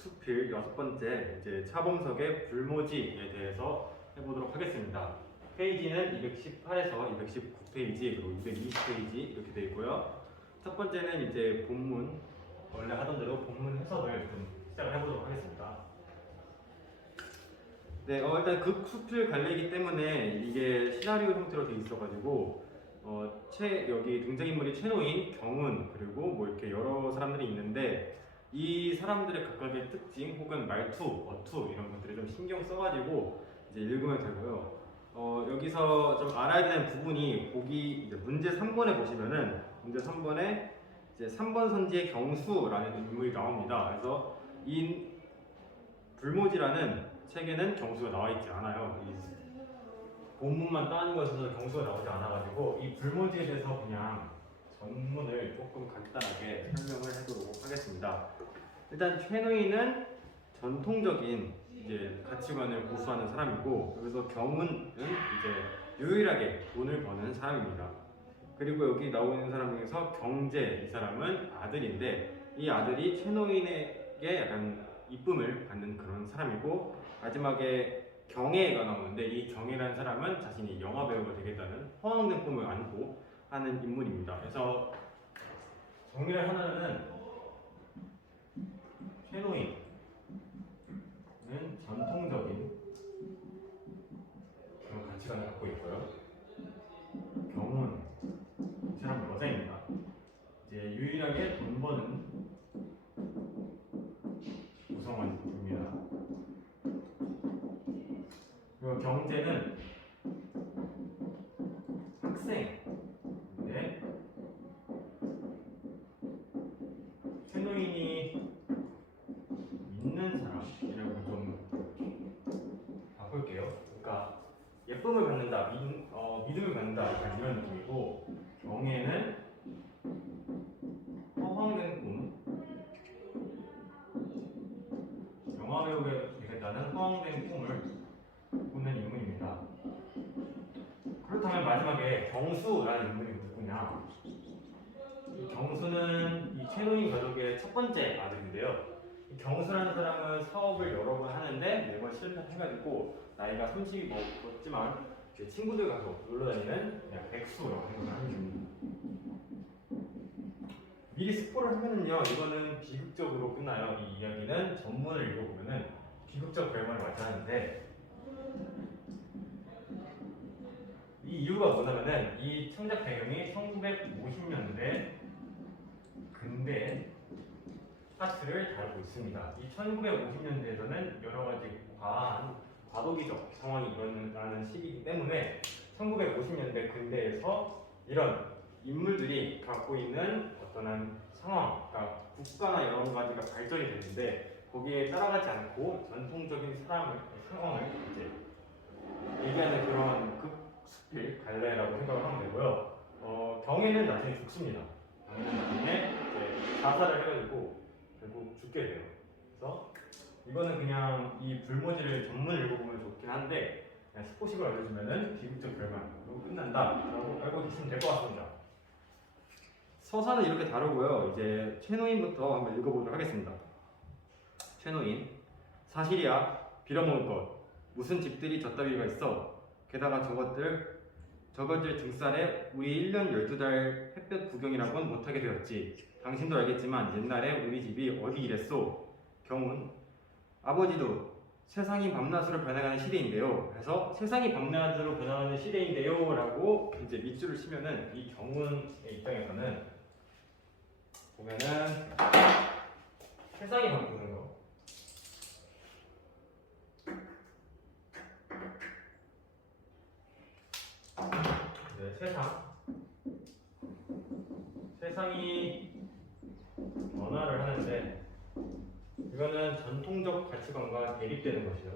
극수필 여섯 번째 이제 차범석의 불모지에 대해서 해보도록 하겠습니다. 페이지는 218에서 219페이지 그리고 220페이지 이렇게 되어 있고요. 첫 번째는 이제 본문 원래 하던 대로 본문 해석을 좀 시작을 해보도록 하겠습니다. 네, 어, 일단 극수필 갈래이기 때문에 이게 시나리오 형태로 되어 있어가지고 어, 최 여기 등장인물이 최노인, 경훈 그리고 뭐 이렇게 여러 사람들이 있는데 이 사람들의 각각의 특징 혹은 말투, 어투 이런 것들을 좀 신경 써가지고 이제 읽으면 되고요. 어, 여기서 좀 알아야 되는 부분이 보기 이제 문제 3번에 보시면은 문제 3번에 이제 3번 선지의 경수라는 인물이 나옵니다. 그래서 이 불모지라는 책에는 경수가 나와 있지 않아요. 이 본문만 따는 것에서 경수가 나오지 않아가지고 이 불모지에 대해서 그냥 전문을 조금 간단하게 설명을 해보도록 하겠습니다. 일단 최노인은 전통적인 이제 가치관을 고수하는 사람이고 여기서 경훈은 이제 유일하게 돈을 버는 사람입니다. 그리고 여기 나오는 사람 중에서 경제 이 사람은 아들인데 이 아들이 최노인에게 약간 이쁨을 받는 그런 사람이고 마지막에 경애가 나오는데 이 경애라는 사람은 자신이 영화 배우가 되겠다는 허황된 꿈을 안고 하는 인물입니다. 그래서 정리를 하나는 최노인은 전통적인 그런 가치관을 갖고 있고요. 경훈 이 사람 여자입니다. 이제 유일하게 돈 버는 구성원입니다. 그리고 경제는 학생인데 최노인이 믿는 사람이라고 좀 바꿀게요. 그러니까 예쁨을 받는다, 믿, 어, 믿음을 받는다 약간 이런 느낌이고 경애는 허황된 꿈, 영화 배우가 되겠다는 허황된 꿈을 꾸는 인물입니다. 그렇다면 마지막에 경수라는 인물이 누구냐? 이 경수는 이 최노인 가족의 첫 번째 아들인데요. 이 경수라는 사람은 사업을 여러 번 하는데 매번 실패해가지고 나이가 30이 먹었지만 이제 친구들 가서 놀러 다니는 그냥 백수라고 하는 중입니다. 미리 스포를 하면은요, 이거는 비극적으로 끝나요. 이 이야기는 전문을 읽어보면은 비극적 결말을 맞이하는데 이 이유가 뭐냐면은 이 창작 배경이 1950년대 근대 파트를 다루고 있습니다. 이 1950년대에서는 여러 가지 과한 과도기적 상황이 일어나는 시기이기 때문에 1950년대 근대에서 이런 인물들이 갖고 있는 어떤 한 상황, 그러니까 국가나 여러 가지가 발전이 되는데 거기에 따라가지 않고 전통적인 사람을 상황을 이제 얘기하는 그런 극수필 갈래라고 생각을 하면 되고요. 어, 경애는 나중에 죽습니다. 경애는 나중에 이제 자살을 해가지고 결국 죽게 돼요. 그래서 이거는 그냥 이 불모지를 전문 읽어보면 좋긴 한데 그냥 스포식을 알려주면은 비극적 결말로 끝난다라고 알고 계시면 될 것 같습니다. 서사는 이렇게 다루고요. 이제 최노인부터 한번 읽어보도록 하겠습니다. 최노인 사실이야 빌어먹을 것 무슨 집들이 저따위가 있어 게다가 저것들 저것들 등살에 우리 1년 12달 햇볕 구경이라곤 못하게 되었지. 당신도 알겠지만 옛날에 우리 집이 어디 이랬소? 경훈. 아버지도 세상이 밤낮으로 변해가는 시대인데요. 그래서 세상이 밤낮으로 변해가는 시대인데요. 라고 이제 밑줄을 치면은 이 경훈의 입장에서는 보면은 세상이 바뀌는 거 네, 세상. 세상이 변화를 하는데 이거는 전통적 가치관과 대립되는 것이죠.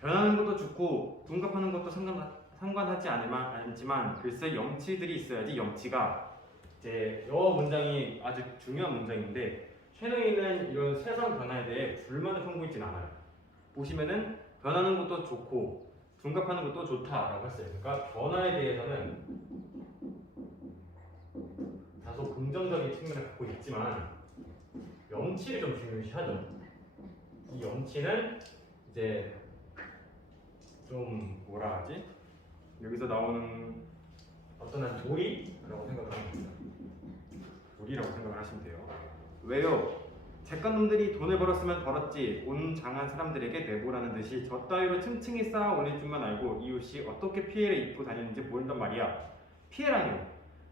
변하는 것도 좋고 둔갑하는 것도 상관, 상관하지 않지만, 글쎄 염치들이 있어야지 염치가 이제 여 문장이 아주 중요한 문장인데 최노인은 이런 세상 변화에 대해 불만을 품고 있지는 않아요. 보시면은 변하는 것도 좋고 둔갑하는 것도 좋다라고 했어요. 그러니까 변화에 대해서는 다소 긍정적인 측면을 갖고 있지만 염치를 좀 중요시하죠. 이 염치는 이제 좀 뭐라 하지? 여기서 나오는 어떤 한 도리라고 생각하면 됩니다. 도리라고 생각을 하시면 돼요. 왜요? 객관놈들이 돈을 벌었으면 벌었지 온 장한 사람들에게 내보라는 듯이 저 따위로 층층이 쌓아 올릴 줄만 알고 이웃이 어떻게 피해를 입고 다니는지 모른단 말이야. 피해라뇨.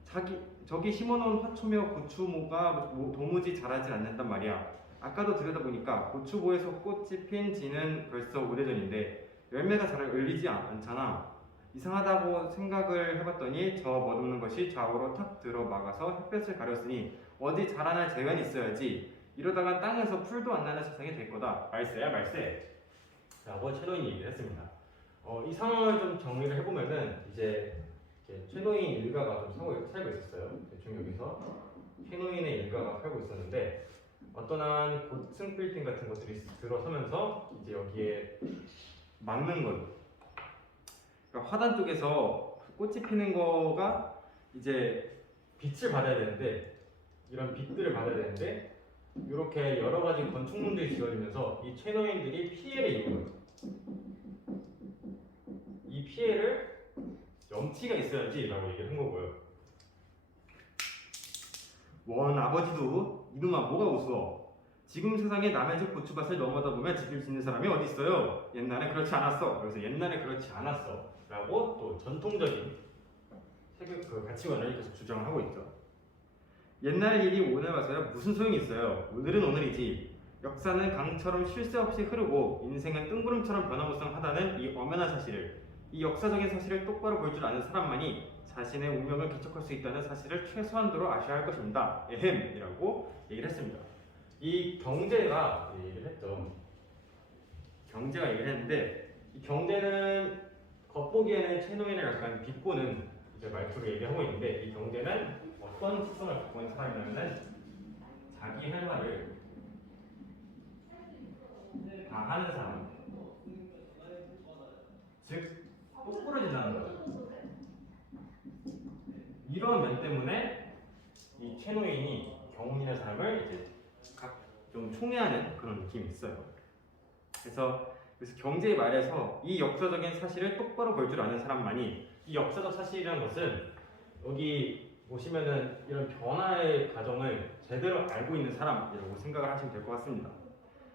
자기 저기 심어놓은 화초며 고추모가 뭐- 도무지 자라지 않는단 말이야. 아까도 들여다보니까 고추보에서 꽃이 핀 지는 벌써 오래전인데 열매가 잘 열리지 않- 않잖아. 이상하다고 생각을 해봤더니 저 멋없는 것이 좌우로 탁 들어 막아서 햇볕을 가렸으니 어디 자라날 재간이 있어야지 이러다가 땅에서 풀도 안 나는 세상이 될 거다 말세야 말세. 라고 최노인이 얘기를 했습니다. 어, 이 상황을 좀 정리를 해보면은 이제 최노인 일가가 좀 살고, 살고 있었어요. 대충 여기서 최노인의 일가가 살고 있었는데 어떤 한 고층 빌딩 같은 것들이 들어서면서 이제 여기에 막는 것 그러니까 화단 쪽에서 꽃이 피는 거가 이제 빛을 받아야 되는데 이런 빛들을 받아야 되는데 이렇게 여러 가지 건축물들이 지어지면서 이 최노인들이 피해를 거예요. 이 피해를 염치가 있어야지라고 얘기를 한 거고요. 원 아버지도 이놈아 뭐가 우스워 지금 세상에 남의 집 고추밭을 넘어다 보면 집을 짓는 사람이 어디 있어요 옛날에 그렇지 않았어 그래서 옛날에 그렇지 않았어라고 또 전통적인 세계 그 가치관을 계속 주장을 하고 있죠. 옛날 일이 오늘 와서야 무슨 소용이 있어요 오늘은 오늘이지 역사는 강처럼 쉴 새 없이 흐르고 인생은 뜬구름처럼 변화무쌍하다는 이 엄연한 사실을 이 역사적인 사실을 똑바로 볼 줄 아는 사람만이 자신의 운명을 개척할 수 있다는 사실을 최소한도로 아셔야 할 것입니다. 에헴이라고 얘기를 했습니다. 이 경제가 얘기를 했죠. 경제가 얘기를 했는데 이 경제는 겉보기에는 최노인을 약간 비꼬는 이제 말투로 얘기하고 있는데 이 경제는 어떤 특성을 갖고 있는 사람이냐면은 자기 할 말을 다 하는 사람 즉 똑부러진다는 거죠 이런 면 때문에 이 최노인이 경운이라는 사람을 이제 좀 총애하는 그런 느낌이 있어요. 그래서 그래서 경제의 말에서 이 역사적인 사실을 똑바로 볼 줄 아는 사람만이 이 역사적 사실이라는 것은 여기 보시면은 이런 변화의 과정을 제대로 알고 있는 사람이라고 생각을 하시면 될 것 같습니다.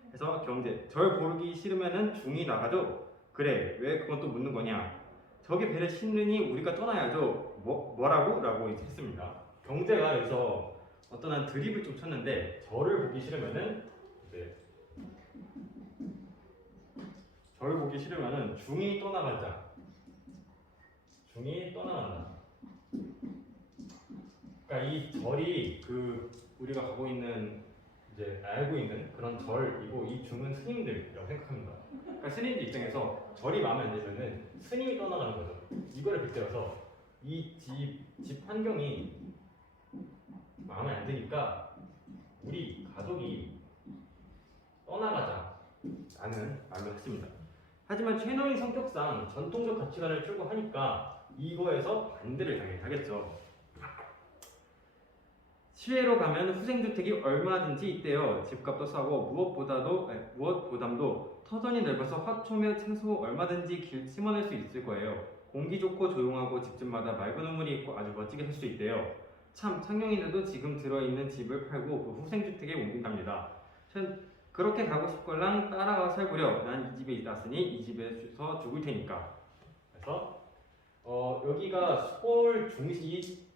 그래서 경제 절 보기 싫으면은 중이 나가죠. 그래 왜 그건 또 묻는 거냐? 저게 배를 싣느니 우리가 떠나야죠. 뭐 뭐라고? 라고 했습니다. 경제가 여기서 어떤 한 드립을 좀 쳤는데 저를 보기 싫으면은 이제 절 보기 싫으면은 중이 떠나가자. 중이 떠나간다. 그러니까 이 절이 그 우리가 가고 있는 이제 알고 있는 그런 절이고 이 중은 스님들이라고 생각합니다. 그러니까 스님들 입장에서 절이 마음에 안 들면은 스님이 떠나가는 거죠. 이거를 빗대어서 이 집 집 환경이 마음에 안 드니까 우리 가족이 떠나가자 라는 말로 했습니다. 하지만 최노인 성격상 전통적 가치관을 추구하니까 이거에서 반대를 당연히 하겠죠. 시외로 가면 후생주택이 얼마든지 있대요. 집값도 싸고 무엇보다도 아니, 무엇 보담도 터전이 넓어서 화초며 채소 얼마든지 길 심어낼 수 있을 거예요. 공기 좋고 조용하고 집집마다 맑은 우물이 있고 아주 멋지게 살수 있대요. 참 창녕인데도 지금 들어있는 집을 팔고 그 후생주택에 옮긴답니다. 전 그렇게 가고 싶걸랑 따라와 살구려. 난 이 집에 있었으니 이 집에서 죽을 테니까. 그래서 어, 여기가 서울 중시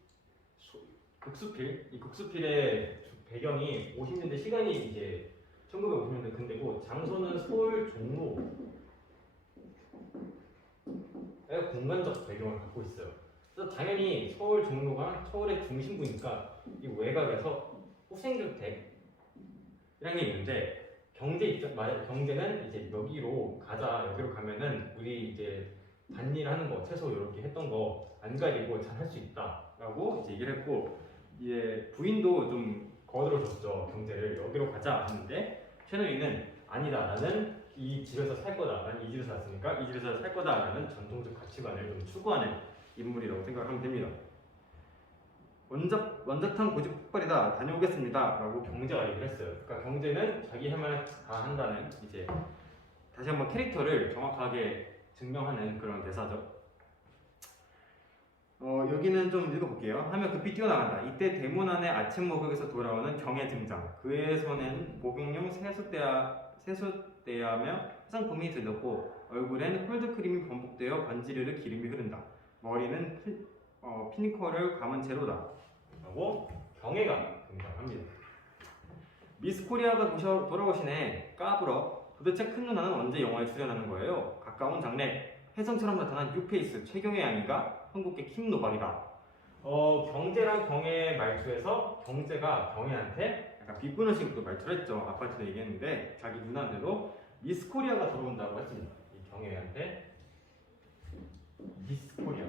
소- 극수필 이 극수필의 주- 배경이 50년대 시간이 이제 1950년대 근대고 장소는 서울 종로의 공간적 배경을 갖고 있어요. 그래서 당연히 서울 종로가 서울의 중심부니까 이 외곽에서 후생주택이라는 게 있는데 경제 입장 말 경제는 이제 여기로 가자 여기로 가면은 우리 이제 반일 하는 거 채소 이렇게 했던 거 안 가리고 잘 할 수 있다라고 이제 얘기를 했고 이제 부인도 좀 거들어줬죠 경제를 여기로 가자 하는데 최노인은 아니다 나는 이 집에서 살 거다 나는 이 집에서 샀으니까 이 집에서 살 거다라는 전통적 가치관을 좀 추구하는 인물이라고 생각하면 됩니다 원자, 원자탄 고집 폭발이다. 다녀오겠습니다. 라고 경제가 얘기를 했어요. 그러니까 경제는 자기 할 말을 다 한다는 이제 다시 한번 캐릭터를 정확하게 증명하는 그런 대사죠. 어, 여기는 좀 읽어볼게요. 하면 급히 뛰어나간다. 이때 대문 안에 아침 목욕에서 돌아오는 경의 등장. 그의 손엔 목욕용 세숫대야, 세숫대야며 화장품이 들렸고 얼굴엔 홀드크림이 범벅되어 번지르르 기름이 흐른다. 머리는 피, 어, 피니커를 감은 채로다. 라고 경애가 등장합니다. 미스 코리아가 도셔, 돌아오시네. 까불어. 도대체 큰 누나는 언제 영화에 출연하는 거예요? 가까운 장래. 혜성처럼 나타난 뉴페이스 최경애 양이가 한국계 킴노박이다. 어 경제랑 경애 말투에서 경제가 경애한테 약간 비꼬는 식으로 말투를 했죠. 아파트도 얘기했는데 자기 누나한테도 미스 코리아가 들어온다고 했습니다. 이 경애한테 미스 코리아.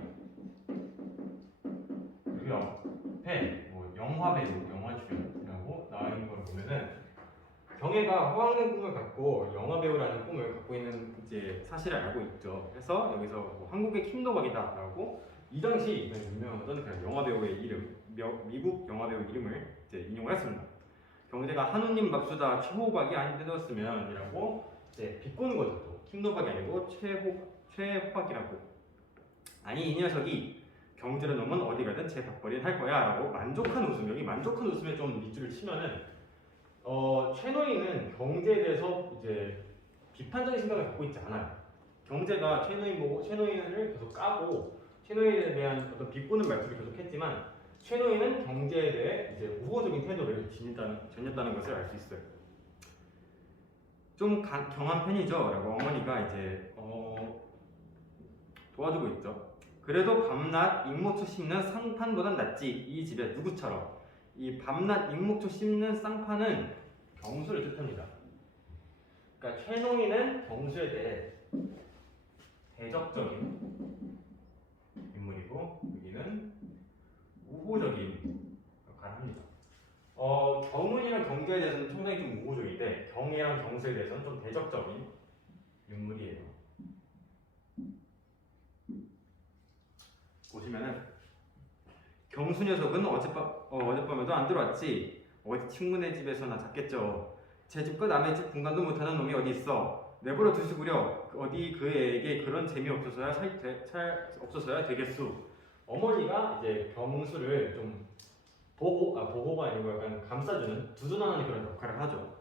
그리고 옆에 뭐 영화 배우, 영화 출연이라고 나와 있는 걸 보면은 경애가 호황된 꿈을 갖고 영화 배우라는 꿈을 갖고 있는 이제 사실을 알고 있죠. 그래서 여기서 뭐 한국의 킴도박이다라고 이 당시 유명하던 그냥 영화 배우의 이름, 며- 미국 영화 배우 이름을 이제 인용을 했습니다. 경제가 한우님 밥수다 최호박이 아닌데였으면이라고 이제 비꼬는 거죠. 또 킴도박이 아니고 최호 최호박이라고. 아니 이 녀석이 경제를 넘은 어디 가든 제 밥벌이는 할 거야라고 만족한 웃음 여기 만족한 웃음에 좀 밑줄을 치면은 어 최노인은 경제에 대해서 이제 비판적인 생각을 갖고 있지 않아요. 경제가 최노인 보고 최노인을 계속 까고 최노인에 대한 어떤 비꼬는 말투를 계속했지만 최노인은 경제에 대해 이제 우호적인 태도를 지녔다는, 지녔다는 것을 알 수 있어요. 좀 가- 경한 편이죠.라고 어머니가 이제 어, 도와주고 있죠. 그래도 밤낮 잉모초 씹는 쌍판보단 낫지 이 집에 누구처럼 이 밤낮 잉모초 씹는 쌍판은 경수를 뜻합니다. 그러니까 최농이는 경수에 대해 대적적인 인물이고 여기는 우호적인 역할을 합니다. 어, 경운이랑 경제에 대해서는 상당히 좀 우호적인데 경이랑 경수에 대해서는 좀 대적적인 인물이에요. 보시면은 경수 녀석은 어젯밤 어, 어젯밤에도 안 들어왔지. 어디 친구네 집에서나 잤겠죠. 제 집과 남의 집 분간도 못하는 놈이 어디 있어? 내버려 두시구려. 어디 그에게 그런 재미 없어서야 살, 되, 살 없어서야 되겠수. 어머니가 이제 경수를 좀 보호 아 보호가 아니고 약간 감싸주는 두둔하는 그런 역할을 하죠.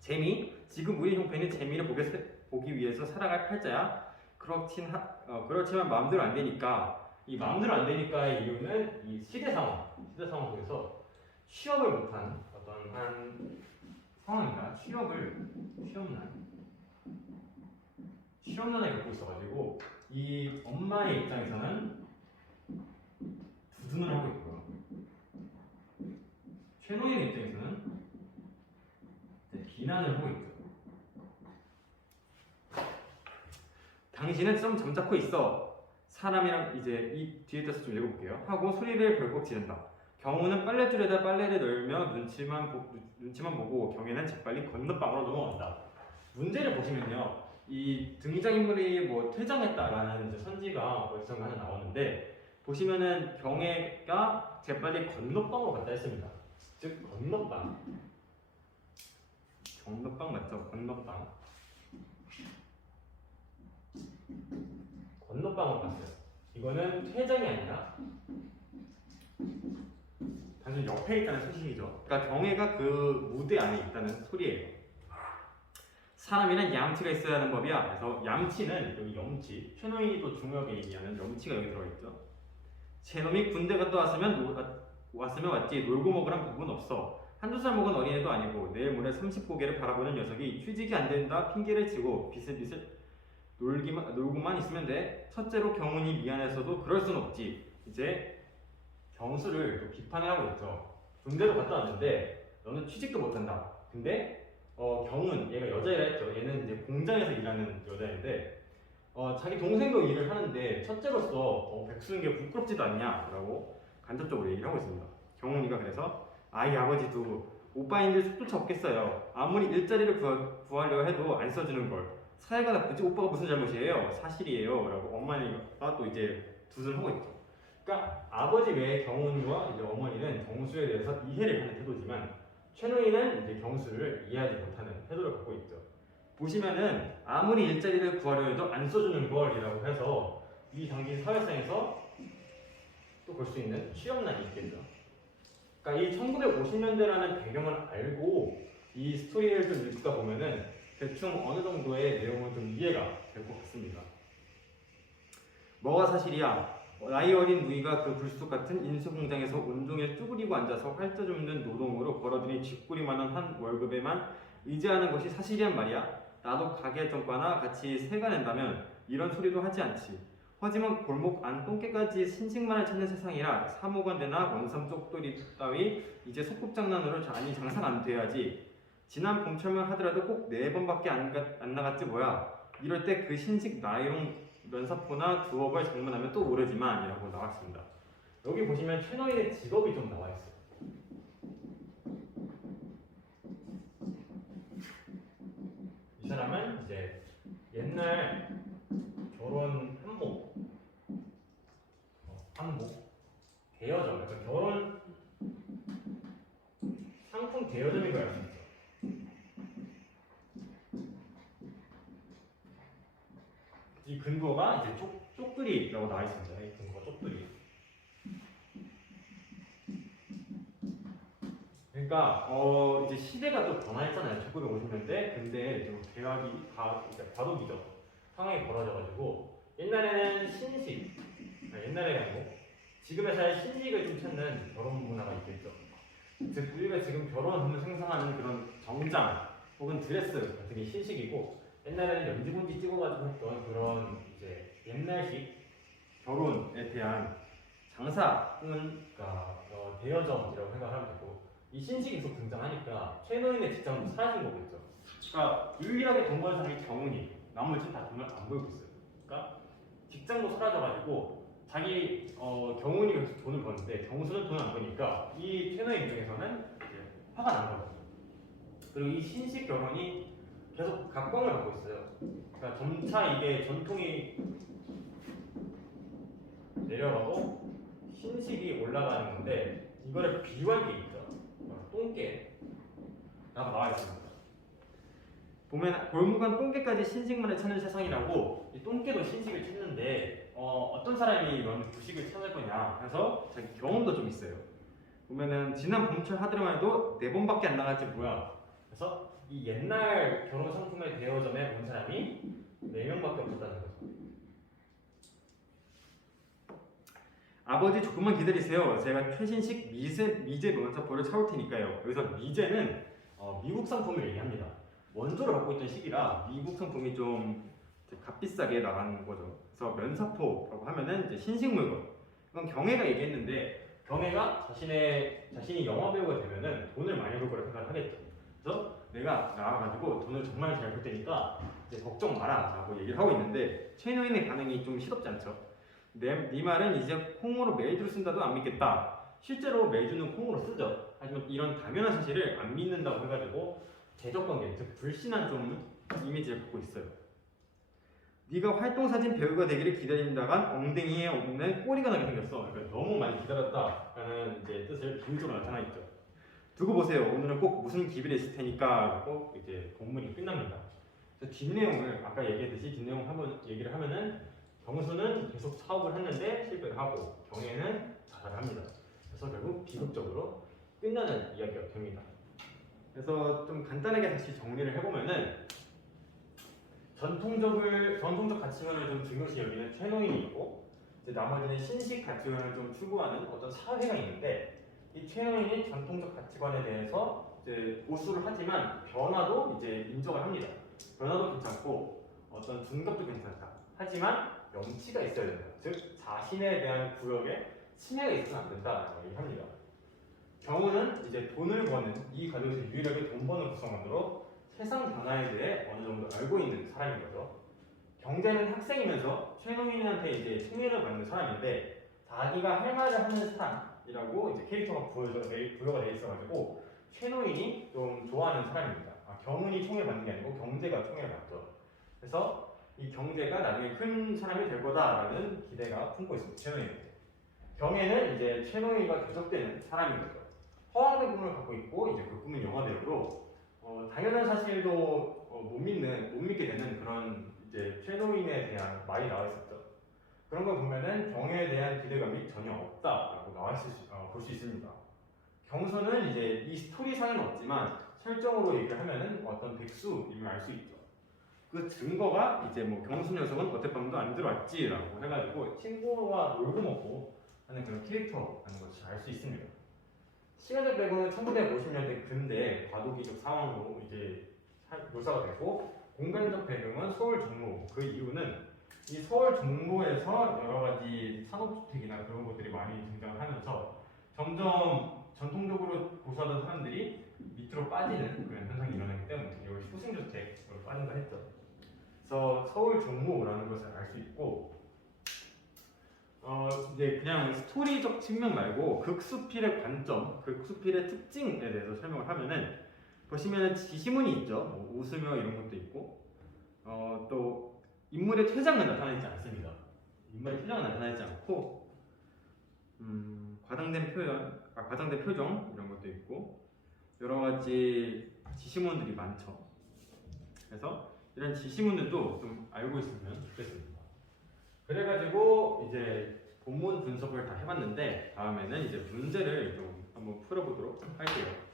재미 지금 우리 형편이 재미를 보게, 보기 위해서 살아갈 팔자야. 그렇진 하, 어, 그렇지만 마음대로 안 되니까 이 마음대로 안 되니까의 이유는 이 시대 상황, 시대 상황 속에서 취업을 못한 어떤 한 상황이다. 취업을 취업난, 취업난을 겪고 있어가지고 이 엄마의 입장에서는 두둔을 하고 있고요. 최노인의 입장에서는 비난을 하고 있죠. 당신은 좀 잠자코 있어. 사람이랑 이제 이 뒤에 떠서 좀 읽어볼게요. 하고 소리를 벌컥 지른다. 경우는 빨래줄에다 빨래를 널며 눈치만 보, 눈치만 보고 경애는 재빨리 건너방으로 넘어간다. 문제를 보시면요, 이 등장인물이 뭐 퇴장했다라는 선지가 월성 하나 나오는데 보시면은 경애가 재빨리 건너방으로 갔다 했습니다. 즉 건너방. 건너방 맞죠? 건너방. 건너방으로 갔어요. 이거는 퇴장이 아니라 단순히 옆에 있다는 소식이죠. 그러니까 경애가 그 무대 안에 있다는 소리예요. 사람이란 양치가 있어야 하는 법이야. 그래서 양치는 여기 염치, 최노인이 또 중요하게 얘기하는 염치가 여기 들어있죠. 제놈이 군대 갔다 왔으면 노- 아, 왔으면 왔지 놀고 먹으란 법은 없어. 한두 살 먹은 어린애도 아니고 내일 모레 30고개를 바라보는 녀석이 취직이 안 된다 핑계를 치고 비슬비슬 놀기만 놀고만 있으면 돼. 첫째로 경훈이 미안해서도 그럴 순 없지. 이제 경수를 또 비판을 하고 있죠. 군대도 갔다 왔는데 너는 취직도 못한다. 근데 어, 경훈 얘가 여자애라 했죠. 얘는 이제 공장에서 일하는 여자인데 어, 자기 동생도 일을 하는데 첫째로서 어, 백수는 게 부끄럽지도 않냐라고 간접적으로 얘기를 하고 있습니다. 경훈이가 그래서 아이 아버지도 오빠인들 속조차 없겠어요. 아무리 일자리를 구하, 구하려 해도 안 써주는 걸. 사회가 나쁘지 오빠가 무슨 잘못이에요? 사실이에요. 라고 엄마가 또 이제 두둔 하고 있죠. 그러니까 아버지 외에 경훈이와 이제 어머니는 경수에 대해서 이해를 하는 태도지만 최노인은 이제 경수를 이해하지 못하는 태도를 갖고 있죠. 보시면은 아무리 일자리를 구하려 해도 안 써주는 걸이라고 해서 이 당시 사회상에서 또 볼 수 있는 취업난이 있겠죠. 그러니까 이 1950년대라는 배경을 알고 이 스토리를 좀 읽다 보면은 대충 어느 정도의 내용은 좀 이해가 될 것 같습니다. 뭐가 사실이야? 나이 어린 누이가 그 불쑥 같은 인수공장에서 온종일 쭈그리고 앉아서 활자 줍는 노동으로 벌어들인 쥐꼬리만한 한 월급에만 의지하는 것이 사실이란 말이야. 나도 가게 정과나 같이 세가 낸다면 이런 소리도 하지 않지. 하지만 골목 안 똥개까지 신식만을 찾는 세상이라 사무관대나 원삼 쪽돌이 따위 이제 소꿉장난으로 자- 아니 장사가 안 돼야지. 지난 봄철만 하더라도 꼭 네 번밖에 안, 가- 안 나갔지 뭐야. 이럴 때 그 신식 나이롱 면사포나 두업을 장만하면 또 오르지만 이라고 나왔습니다. 여기 보시면 최노인의 직업이 좀 나와 있어요. 사람은 이제 옛날 결혼 한복, 어, 한복 대여점, 그러니까 결혼 상품 대여점인. 진짜. 이 근거가 이제 쪽, 쪽들이라고 나와 있습니다. 이 근거가 쪽들이. 그러니까 어 이제 시대가 또 변화했잖아요. 1950년대. 근데 좀 계약이 다 이제 과도기죠. 상황이 벌어져가지고 옛날에는 신식, 아니, 옛날에 아니고 지금의 사회 신식을 좀 찾는 결혼 문화가 있겠죠. 즉 우리가 지금 결혼을 생성하는 그런 정장 혹은 드레스 같은 게 신식이고 옛날에는 연지본지 찍어가지고 했던 그런 이제 옛날식 결혼에 대한 장사 혹은 그러니까 어, 대여점이라고 생각하면 되고 이 신식이 계속 등장하니까 최노인의 직장도 사라진 거겠죠. 그러니까 유일하게 사람이 경훈이 나머지는 다 돈을 안 벌고 있어요. 그러니까 직장도 사라져가지고 자기 어, 경훈이가 계속 돈을 버는데 경수는 돈을 안 버니까 이 최노인 입장에서는 화가 난 거죠. 그리고 이 신식 결혼이 계속 각광을 받고 있어요. 그러니까 점차 이게 전통이 내려가고 신식이 올라가는 건데 이거를. 어, 똥개 라고 나와 있습니다. 보면 골목안 똥개까지 신식만을 찾는 세상이라고 이 똥개도 신식을 찾는데 어, 어떤 사람이 이런 부식을 찾을 거냐 해서 자기 경험도 좀 있어요. 보면은 지난 봄철 하더라만 해도 네 번밖에 안 나갔지 뭐야. 그래서 이 옛날 결혼 상품의 대여점에 온 사람이 4명밖에 없었다는 거죠. 아버지 조금만 기다리세요. 제가 최신식 미제 미제 면사포를 사올 테니까요. 여기서 미제는 어, 미국 상품을 얘기합니다. 원조를 갖고 있던 시기라 미국 상품이 좀 값비싸게 나가는 거죠. 그래서 면사포라고 하면은 이제 신식 물건. 이건 경혜가 얘기했는데 경혜가 자신의 자신이 영화 배우가 되면은 돈을 많이 벌 거라 생각을 하겠죠. 그래서 내가 나와가지고 돈을 정말 잘 벌 테니까 이제 걱정 마라라고 얘기를 하고 있는데 최노인의 반응이 좀 시덥지 않죠. 내, 네 말은 이제 콩으로 메이드로 쓴다도 안 믿겠다. 실제로 매주는 콩으로 쓰죠. 하지만 이런 당연한 사실을 안 믿는다고 해가지고 제적 관계, 즉 불신한 좀 이미지를 갖고 있어요. 네가 활동 사진 배우가 되기를 기다린다간 엉덩이에 없는 꼬리가 나게 생겼어. 그러니까 너무 많이 기다렸다라는 이제 뜻을 비유적으로 나타나 있죠. 두고 보세요. 오늘은 꼭 무슨 기별이 있을 테니까. 꼭 이제 본문이 끝납니다. 뒷내용을 아까 얘기했듯이 뒷내용 한번 얘기를 하면은 경수는 계속 사업을 했는데 실패를 하고 경혜는 자살을 합니다. 그래서 결국 비극적으로 끝나는 이야기가 됩니다. 그래서 좀 간단하게 다시 정리를 해보면은 전통적을 전통적 가치관을 좀 중요시 여기는 최노인이 있고 이제 나머지는 신식 가치관을 좀 추구하는 어떤 사회가 있는데 이 최노인이 전통적 가치관에 대해서 이제 고수를 하지만 변화도 이제 인정을 합니다. 변화도 괜찮고 어떤 둔갑도 괜찮다. 하지만 명치가 있어야 된다. 즉 자신에 대한 구역에 침해가 있으면 안 된다라고 얘기합니다. 경우는 이제 돈을 버는 이 가족에서 유일하게 돈 버는 구성원으로 세상 변화에 대해 어느 정도 알고 있는 사람인 거죠. 경제는 학생이면서 최노인한테 이제 승리를 받는 사람인데 자기가 할 말을 하는 사람이라고 이제 캐릭터가 부여가 돼, 부여가 돼 있어가지고 최노인이 좀 좋아하는 사람입니다. 아, 경운이 총을 받는 게 아니고 경제가 총을 받죠. 그래서 이 경제가 나중에 큰 사람이 될 거다라는 기대가 품고 있습니다. 최노인한테. 병에는 이제 최노이가 계속되는 사람인 거죠. 허황된 꿈을 갖고 있고 이제 그 꿈은 영화대로 어, 당연한 사실도 어, 못 믿는 못 믿게 되는 그런 이제 최노인에 대한 말이 나와 있었죠. 그런 걸 보면은 병에 대한 기대감이 전혀 없다라고 나와 있을 수, 어, 볼수 있습니다. 경서는 이제 이 스토리상은 없지만 설정으로 얘기를 하면은 어떤 백수임을 알 수 있죠. 그 증거가 이제 뭐 경수 녀석은 어젯밤도 안 들어왔지라고 해가지고 친구와 놀고 먹고 하는 그런 캐릭터라는 것을 알 수 있습니다. 시간적 배경은 1950년대 근대 과도기적 상황으로 이제 사- 묘사가 되고 공간적 배경은 서울 종로. 그 이유는 이 서울 종로에서 여러 가지 산업주택이나 그런 것들이 많이 등장을 하면서 점점 전통적으로 고수하던 사람들이 밑으로 빠지는 그런 현상이 일어나기 때문에 이걸 소승주택으로 빠진다 했죠. 그래서 서울 종로라는 것을 알 수 있고 어 이제 그냥 스토리적 측면 말고 극수필의 관점, 극수필의 특징에 대해서 설명을 하면은 보시면은 지시문이 있죠. 뭐 웃으며 이런 것도 있고 어 또 인물의 퇴장은 나타나지 않습니다. 인물의 퇴장은 나타나지 않고 음, 과장된 표현, 아, 과장된 표정 이런 것도 있고 여러 가지 지시문들이 많죠. 그래서 이런 지시문들도 좀 알고 있으면 좋겠습니다. 그래가지고 이제 본문 분석을 다 해봤는데 다음에는 이제 문제를 좀 한번 풀어보도록 할게요.